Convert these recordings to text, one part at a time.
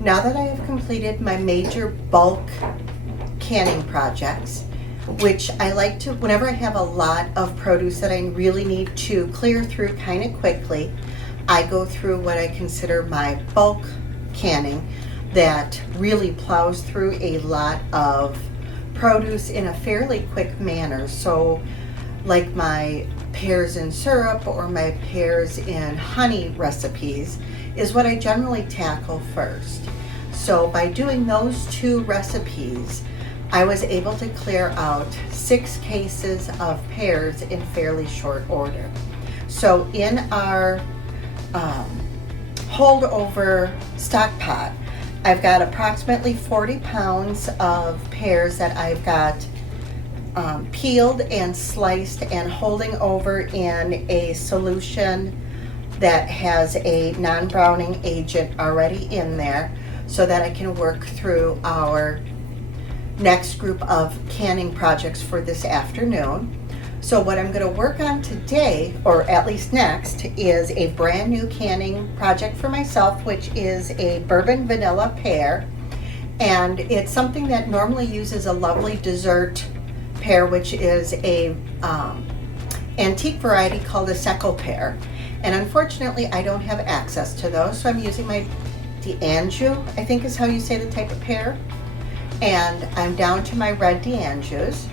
Now that I have completed my major bulk canning projects, which I like to, whenever I have a lot of produce that I really need to clear through kind of quickly, I go through what I consider my bulk canning that really plows through a lot of produce in a fairly quick manner. So like my pears in syrup or my pears in honey recipes is what I generally tackle first. So by doing those two recipes, I was able to clear out 6 cases of pears in fairly short order. So in our holdover stock pot, I've got approximately 40 pounds of pears that I've got peeled and sliced and holding over in a solution that has a non-browning agent already in there so that I can work through our next group of canning projects for this afternoon. So what I'm going to work on today, or at least next, is a brand new canning project for myself, which is a Bourbon Vanilla Pear. And it's something that normally uses a lovely dessert pear, which is a antique variety called a Secco pear. And unfortunately, I don't have access to those, so I'm using my D'Anjou, I think is how you say the type of pear. And I'm down to my red D'Anjous.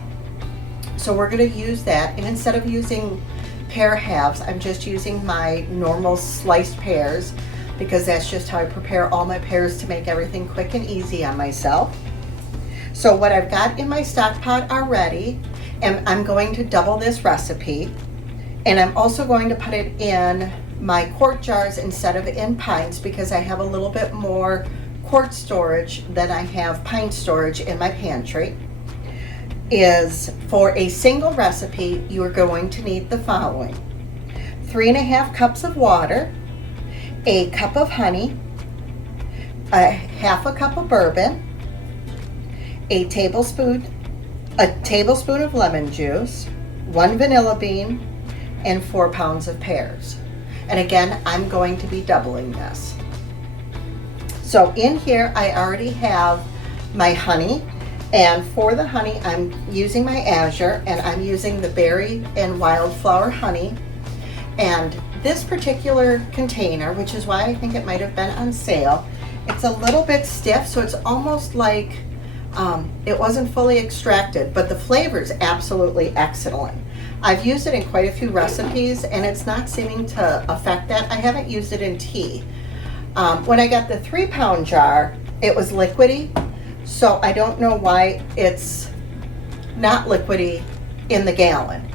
So we're going to use that, and instead of using pear halves, I'm just using my normal sliced pears because that's just how I prepare all my pears to make everything quick and easy on myself. So what I've got in my stock pot already, and I'm going to double this recipe, and I'm also going to put it in my quart jars instead of in pints because I have a little bit more quart storage than I have pint storage in my pantry. Is for a single recipe, you are going to need the following: 3.5 cups of water, a cup of honey, a half a cup of bourbon, a tablespoon of lemon juice, 1 vanilla bean, and 4 pounds of pears. And again, I'm going to be doubling this. So in here, I already have my honey. And for the honey, I'm using my Azure, and I'm using the berry and wildflower honey. And this particular container, which is why I think it might have been on sale, it's a little bit stiff, so it's almost like it wasn't fully extracted, but the flavor is absolutely excellent. I've used it in quite a few recipes, and it's not seeming to affect that. I haven't used it in tea. When I got the 3-pound jar, it was liquidy. So I don't know why it's not liquidy in the gallon.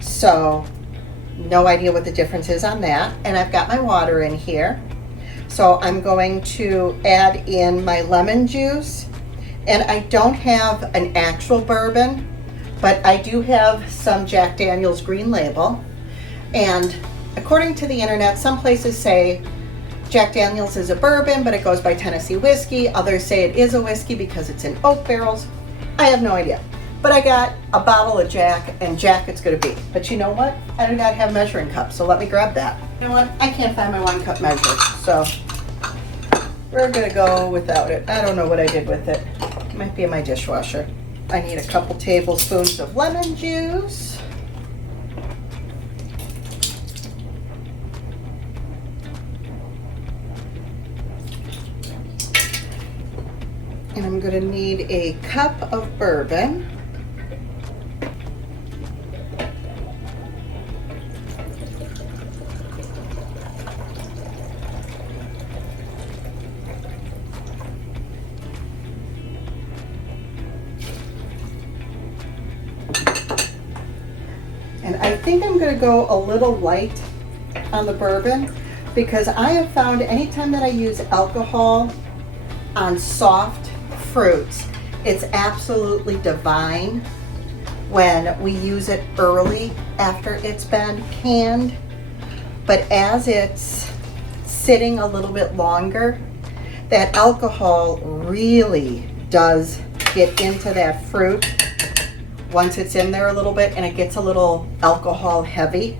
So no idea what the difference is on that. And I've got my water in here. So I'm going to add in my lemon juice. And I don't have an actual bourbon, but I do have some Jack Daniel's Green Label. And according to the internet, some places say Jack Daniel's is a bourbon, but it goes by Tennessee whiskey. Others say it is a whiskey because it's in oak barrels. I have no idea. But I got a bottle of Jack, and Jack it's going to be. But you know what? I do not have measuring cups, so let me grab that. You know what? I can't find my 1-cup measure, so we're going to go without it. I don't know what I did with it. It might be in my dishwasher. I need a couple tablespoons of lemon juice. And I'm going to need a cup of bourbon. And I think I'm going to go a little light on the bourbon because I have found anytime that I use alcohol on soft fruits, it's absolutely divine when we use it early after it's been canned. But as it's sitting a little bit longer, that alcohol really does get into that fruit once it's in there a little bit, and it gets a little alcohol heavy.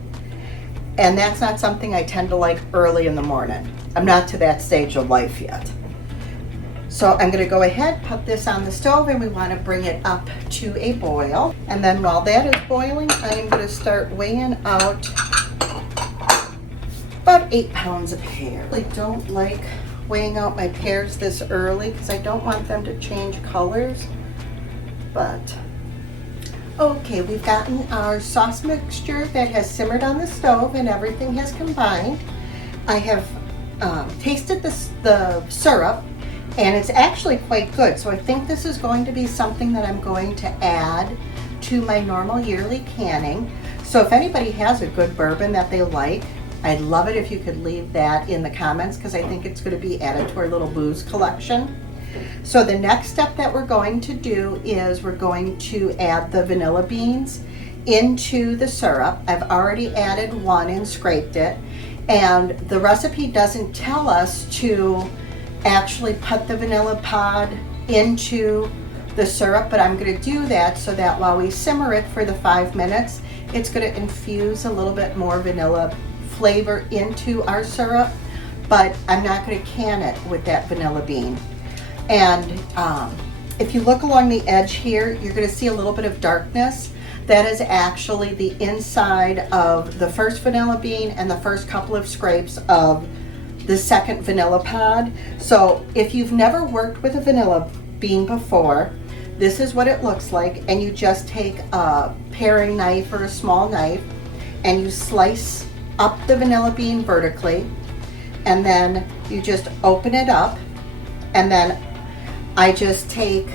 And that's not something I tend to like early in the morning. I'm not to that stage of life yet. So I'm going to go ahead, put this on the stove, and we want to bring it up to a boil. And then while that is boiling, I am going to start weighing out about 8 pounds of pears. I don't like weighing out my pears this early because I don't want them to change colors. But okay, we've gotten our sauce mixture that has simmered on the stove and everything has combined. I have tasted the syrup, and it's actually quite good. So I think this is going to be something that I'm going to add to my normal yearly canning. So if anybody has a good bourbon that they like, I'd love it if you could leave that in the comments, because I think it's going to be added to our little booze collection. So the next step that we're going to do is we're going to add the vanilla beans into the syrup. I've already added one and scraped it, and the recipe doesn't tell us to actually put the vanilla pod into the syrup, but I'm going to do that so that while we simmer it for the 5 minutes, it's going to infuse a little bit more vanilla flavor into our syrup, but I'm not going to can it with that vanilla bean. And if you look along the edge here, you're going to see a little bit of darkness. That is actually the inside of the first vanilla bean and the first couple of scrapes of the second vanilla pod. So if you've never worked with a vanilla bean before, this is what it looks like, and you just take a paring knife or a small knife and you slice up the vanilla bean vertically, and then you just open it up, and then I just take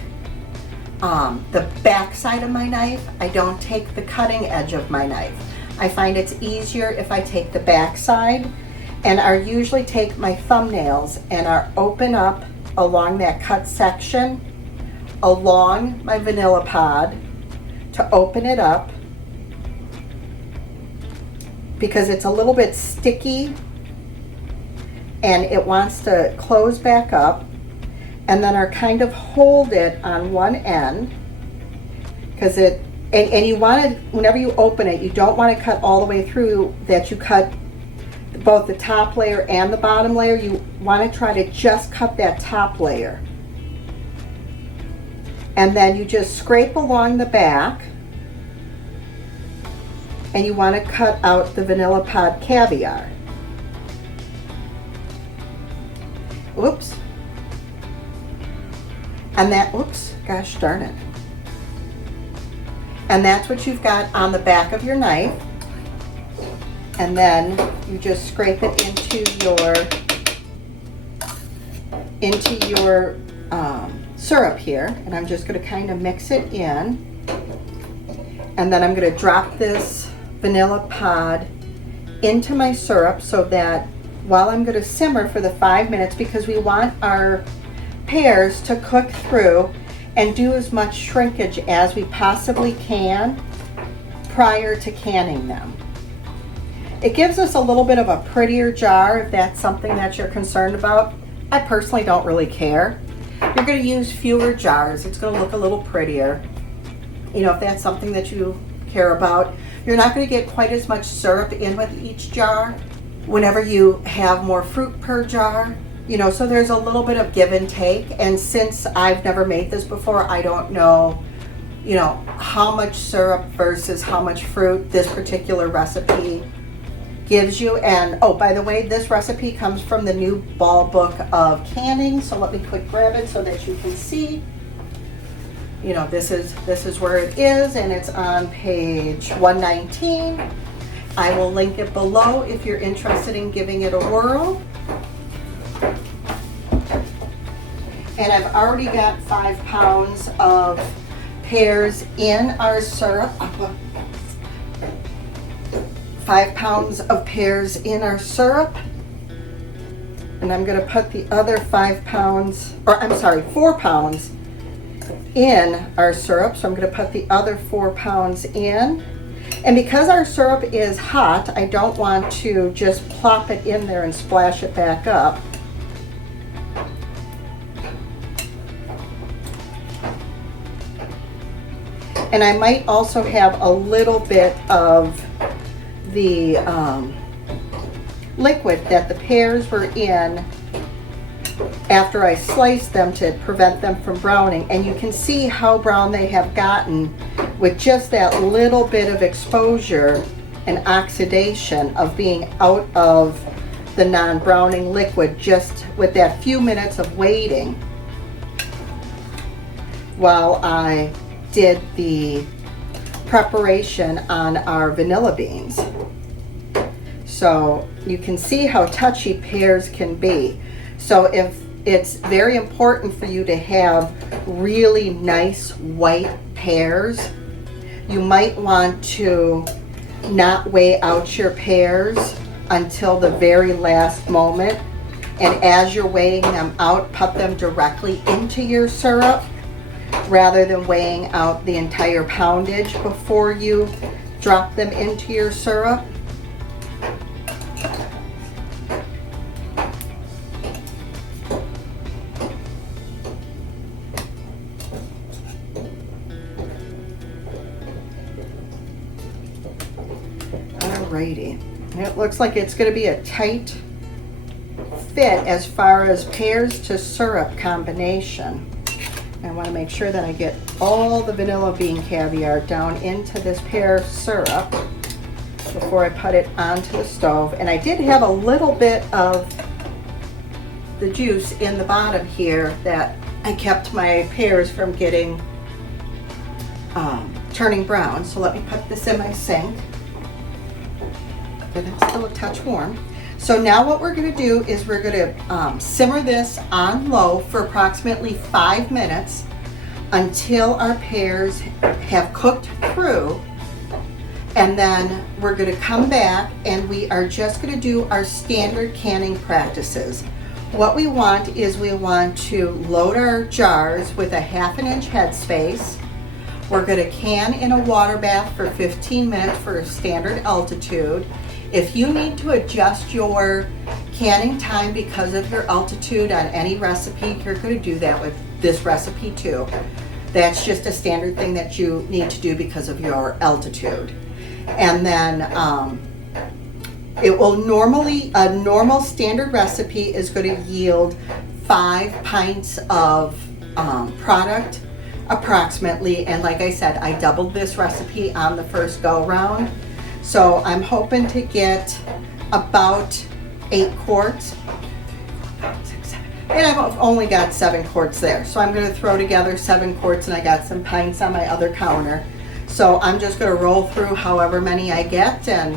the back side of my knife. I don't take the cutting edge of my knife. I find it's easier if I take the back side, and I usually take my thumbnails and I open up along that cut section along my vanilla pod to open it up, because it's a little bit sticky and it wants to close back up. And then I kind of hold it on one end, because and you want to, whenever you open it, you don't want to cut all the way through, that you cut both the top layer and the bottom layer. You want to try to just cut that top layer. And then you just scrape along the back, and you want to cut out the vanilla pod caviar. Oops. And that, oops, gosh darn it. And that's what you've got on the back of your knife. And then you just scrape it into your syrup here. And I'm just going to kind of mix it in. And then I'm going to drop this vanilla pod into my syrup, so that while I'm going to simmer for the 5 minutes, because we want our pears to cook through and do as much shrinkage as we possibly can prior to canning them. It gives us a little bit of a prettier jar if that's something that you're concerned about. I personally don't really care. You're going to use fewer jars. It's going to look a little prettier. You know, if that's something that you care about. You're not going to get quite as much syrup in with each jar whenever you have more fruit per jar. You know, so there's a little bit of give and take. And since I've never made this before, I don't know, you know, how much syrup versus how much fruit this particular recipe gives you. And oh, by the way, this recipe comes from the new Ball Book of Canning. So let me quick grab it so that you can see. You know, this is where it is, and it's on page 119. I will link it below if you're interested in giving it a whirl. And I've already got 5 pounds of pears in our syrup. 5 pounds of pears in our syrup. And I'm going to put the other 5 pounds, or I'm sorry, 4 pounds in our syrup. So I'm going to put the other 4 pounds in. And because our syrup is hot, I don't want to just plop it in there and splash it back up. And I might also have a little bit of the liquid that the pears were in after I sliced them to prevent them from browning. And you can see how brown they have gotten with just that little bit of exposure and oxidation of being out of the non-browning liquid, just with that few minutes of waiting while I did the preparation on our vanilla beans. So you can see how touchy pears can be. So if it's very important for you to have really nice white pears, you might want to not weigh out your pears until the very last moment. And as you're weighing them out, put them directly into your syrup rather than weighing out the entire poundage before you drop them into your syrup. Alrighty, it looks like it's going to be a tight fit as far as pears to syrup combination. I want to make sure that I get all the vanilla bean caviar down into this pear syrup before I put it onto the stove. And I did have a little bit of the juice in the bottom here that I kept my pears from getting turning brown. So let me put this in my sink. But it's still a touch warm. So now what we're going to do is we're going to simmer this on low for approximately 5 minutes until our pears have cooked through. And then we're going to come back and we are just going to do our standard canning practices. What we want is we want to load our jars with a 1/2 inch headspace. We're going to can in a water bath for 15 minutes for a standard altitude. If you need to adjust your canning time because of your altitude on any recipe, you're going to do that with this recipe too. That's just a standard thing that you need to do because of your altitude. And then it will normally, a normal standard recipe is going to yield 5 pints of product approximately. And like I said, I doubled this recipe on the first go round. So I'm hoping to get about 8 quarts. 6, 7. And I've only got 7 quarts there. So I'm going to throw together 7 quarts and I got some pints on my other counter. So I'm just going to roll through however many I get and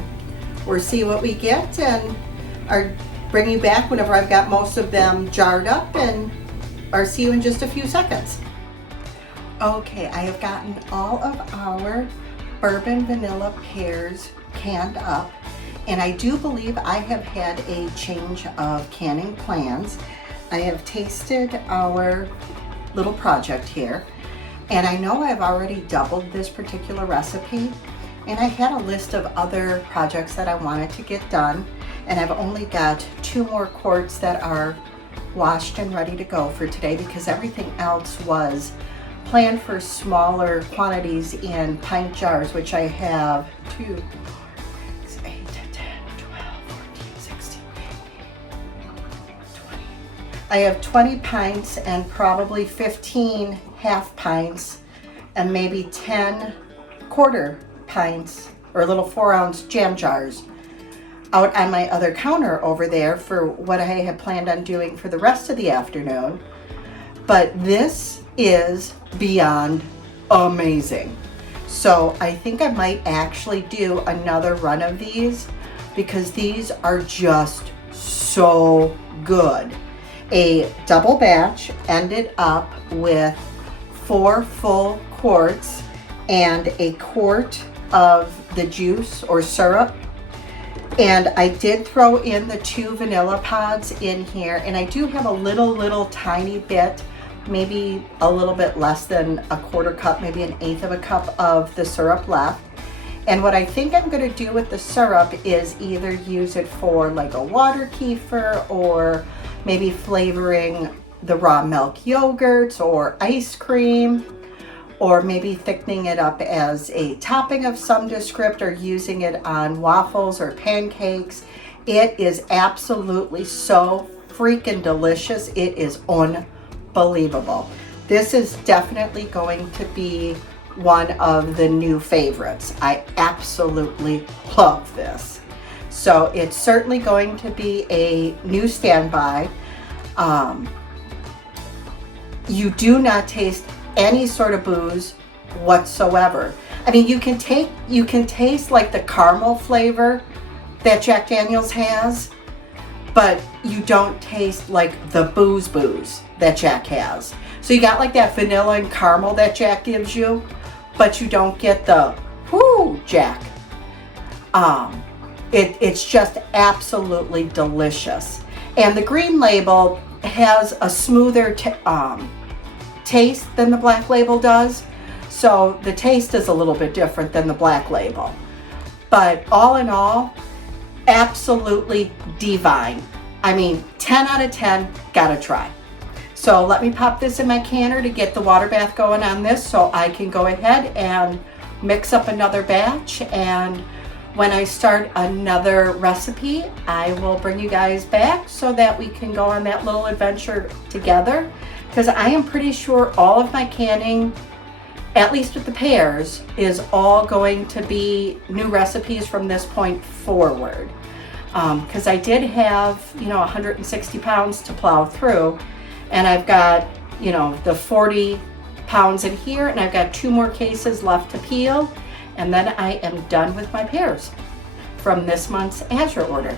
we'll see what we get and I'll bring you back whenever I've got most of them jarred up and I'll see you in just a few seconds. Okay, I have gotten all of our Bourbon Vanilla Pears canned up, and I do believe I have had a change of canning plans. I have tasted our little project here, and I know I've already doubled this particular recipe, and I had a list of other projects that I wanted to get done, and I've only got 2 more quarts that are washed and ready to go for today because everything else was planned for smaller quantities in pint jars, which I have 2, 4, 6, 8, 10, 12, 14, 16, 20. I have 20 pints and probably 15 half pints and maybe 10 quarter pints or little 4-ounce jam jars out on my other counter over there for what I had planned on doing for the rest of the afternoon. But this is beyond amazing. So I think I might actually do another run of these because these are just so good. A double batch ended up with 4 full quarts and a quart of the juice or syrup. And I did throw in the 2 vanilla pods in here, and I do have a little tiny bit, maybe a little bit less than a 1/4 cup, maybe 1/8 of a cup of the syrup left. And what I think I'm going to do with the syrup is either use it for like a water kefir or maybe flavoring the raw milk yogurts or ice cream, or maybe thickening it up as a topping of some descript or using it on waffles or pancakes. It is absolutely so freaking delicious. It is unbelievable. This is definitely going to be one of the new favorites. I absolutely love this. So it's certainly going to be a new standby. You do not taste any sort of booze whatsoever. I mean, you can taste like the caramel flavor that Jack Daniel's has, but you don't taste like the booze that Jack has. So you got like that vanilla and caramel that Jack gives you, but you don't get the whoo Jack. It's just absolutely delicious. And the green label has a smoother taste than the black label does. So the taste is a little bit different than the black label. But all in all, absolutely divine. I mean, 10 out of 10, gotta try. So let me pop this in my canner to get the water bath going on this so I can go ahead and mix up another batch. And when I start another recipe, I will bring you guys back so that we can go on that little adventure together. Because I am pretty sure all of my canning, at least with the pears, is all going to be new recipes from this point forward. Because I did have, 160 pounds to plow through, and I've got, the 40 pounds in here, and I've got 2 more cases left to peel, and then I am done with my pears from this month's Azure order.